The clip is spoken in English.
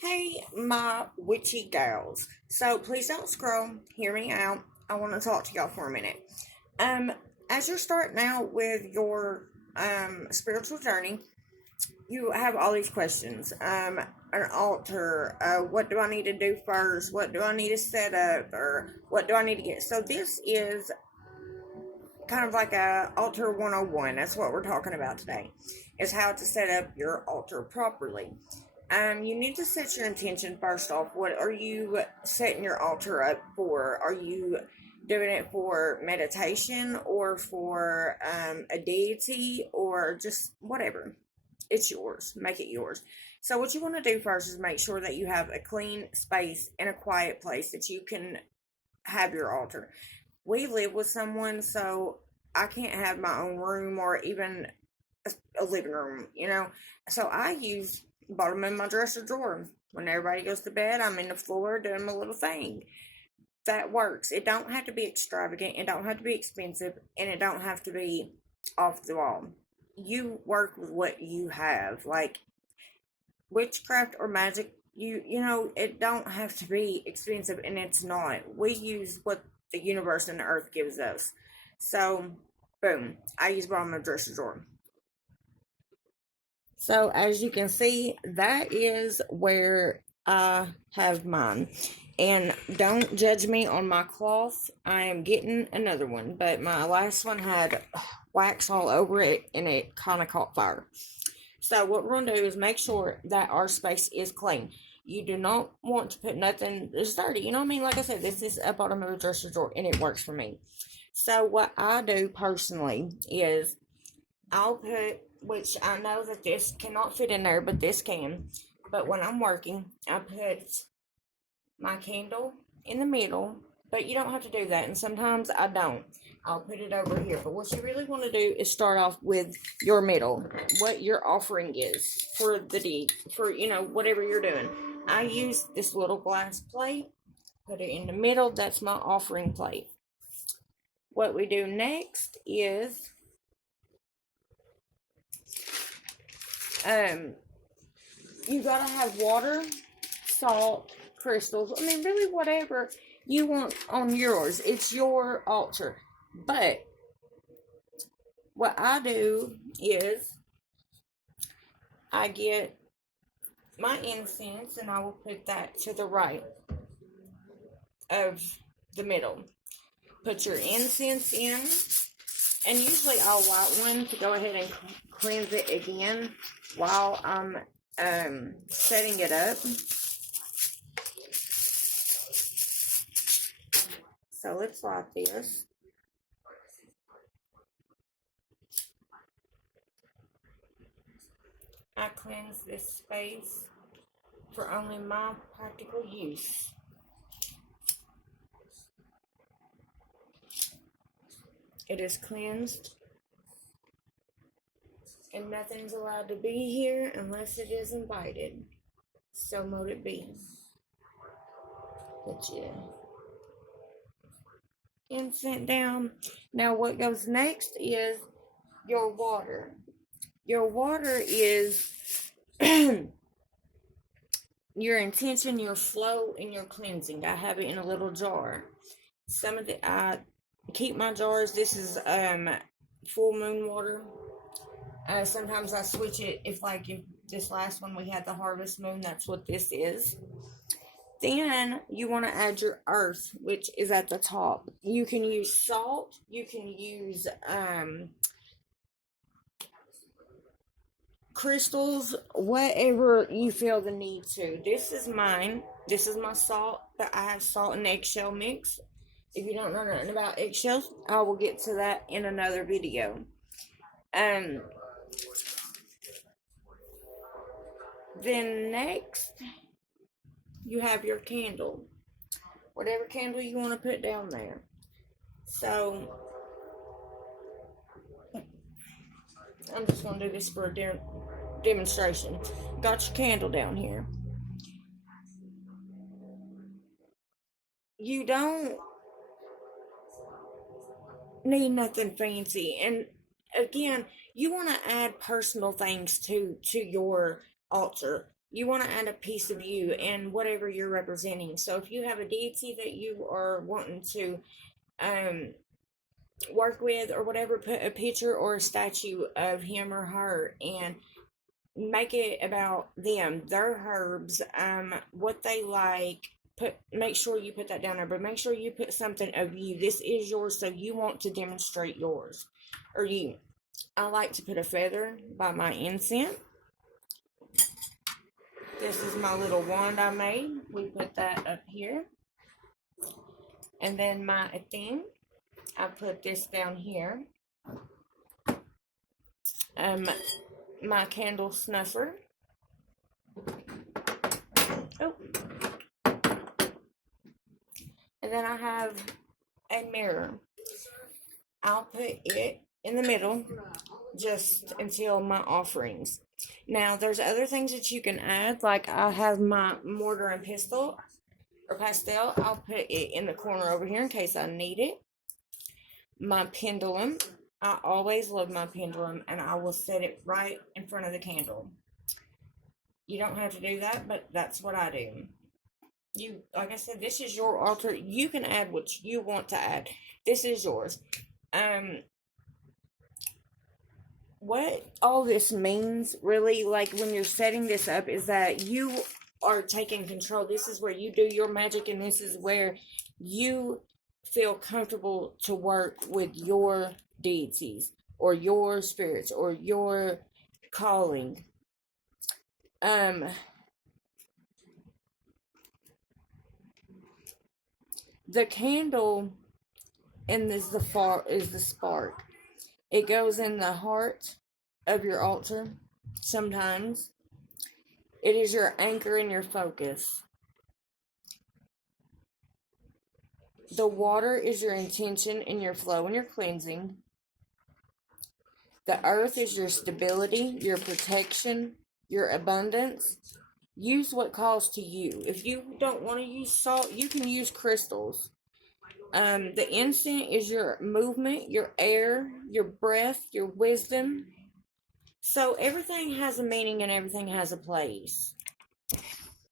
Hey, my witchy gals. So please don't scroll. Hear me out. I want to talk to y'all for a minute. Um, as you're starting out with your spiritual journey, you have all these questions. An altar. What do I need to do first? What do I need to set up? Or what do I need to get? So this is kind of like a altar 101. That's what we're talking about today. Is how to set up your altar properly. You need to set your intention first off. What are you setting your altar up for? Are you doing it for meditation or for a deity or just whatever? It's yours. Make it yours. So, what you want to do first is make sure that you have a clean space and a quiet place that you can have your altar. We live with someone, so I can't have my own room or even a living room. So I use bottom of my dresser drawer. When everybody goes to bed, I'm in the floor doing my little thing. That works. It don't have to be extravagant. It don't have to be expensive, and it don't have to be off the wall. You work with what you have, like witchcraft or magic. It don't have to be expensive, and it's not. We use what the universe and the earth gives us. So, boom. I use bottom of the dresser drawer. So as you can see, that is where I have mine. And don't judge me on my cloth. I am getting another one, but my last one had wax all over it and it kind of caught fire. So what we're going to do is make sure that our space is clean. You do not want to put nothing that's dirty. You know what I mean? Like I said, this is a bottom of a dresser drawer and it works for me. So what I do personally is I'll put, which I know that this cannot fit in there, but this can. But when I'm working, I put my candle in the middle, but you don't have to do that. And sometimes I don't. I'll put it over here. But what you really want to do is start off with your middle, what your offering is for the deed, for, whatever you're doing. I use this little glass plate, put it in the middle. That's my offering plate. What we do next is um you gotta have water, salt, crystals. I mean, really, whatever you want on yours. It's your altar. But what I do is I get my incense and I will put that to the right of the middle. Put your incense in, and usually I'll light one to go ahead and cleanse it again while I'm setting it up. So let's light this. I cleanse this space for only my practical use. It is cleansed, and nothing's allowed to be here unless it is invited. So mote it be. Put your incense down. Now, what goes next is your water. Your water is your intention, your flow, and your cleansing. I have it in a little jar. I keep my jars. This is full moon water. Sometimes I switch it if this last one we had the harvest moon. That's what this is. Then you want to add your earth, which is at the top. You can use salt. You can use crystals, whatever you feel the need to. This is mine. This is my salt, but I have salt and eggshell mix. If you don't know nothing about eggshells, I will get to that in another video. Um, then next, you have your candle. Whatever candle you want to put down there. So, I'm just going to do this for a demonstration. Got your candle down here. You don't need nothing fancy. And again, you want to add personal things to your altar. you want to add a piece of you and whatever you're representing. So if you have a deity that you are wanting to um, work with or whatever, put a picture or a statue of him or her and make it about them, their herbs, what they like. Make sure you put that down there, but make sure you put something of you. This is yours, so you want to demonstrate yours or you. I like to put a feather by my incense. This is my little wand I made. We put that up here. And then my thing, I put this down here. My candle snuffer. Oh. And then I have a mirror. I'll put it in the middle just until my offerings. Now, there's other things that you can add, like I have my mortar and pestle or pastel. I'll put it in the corner over here in case I need it. My pendulum. I always love my pendulum, and I will set it right in front of the candle. You don't have to do that, but that's what I do. You, like I said, this is your altar. You can add what you want to add. This is yours. What all this means, really, like when you're setting this up, is that you are taking control. This is where you do your magic, and this is where you feel comfortable to work with your deities or your spirits or your calling. The candle and is the spark. It goes in the heart of your altar. Sometimes it is your anchor and your focus. The water is your intention and your flow and your cleansing. The earth is your stability, your protection, your abundance. Use what calls to you. If you don't want to use salt, you can use crystals. The incense is your movement, your air, your breath, your wisdom. So everything has a meaning and everything has a place.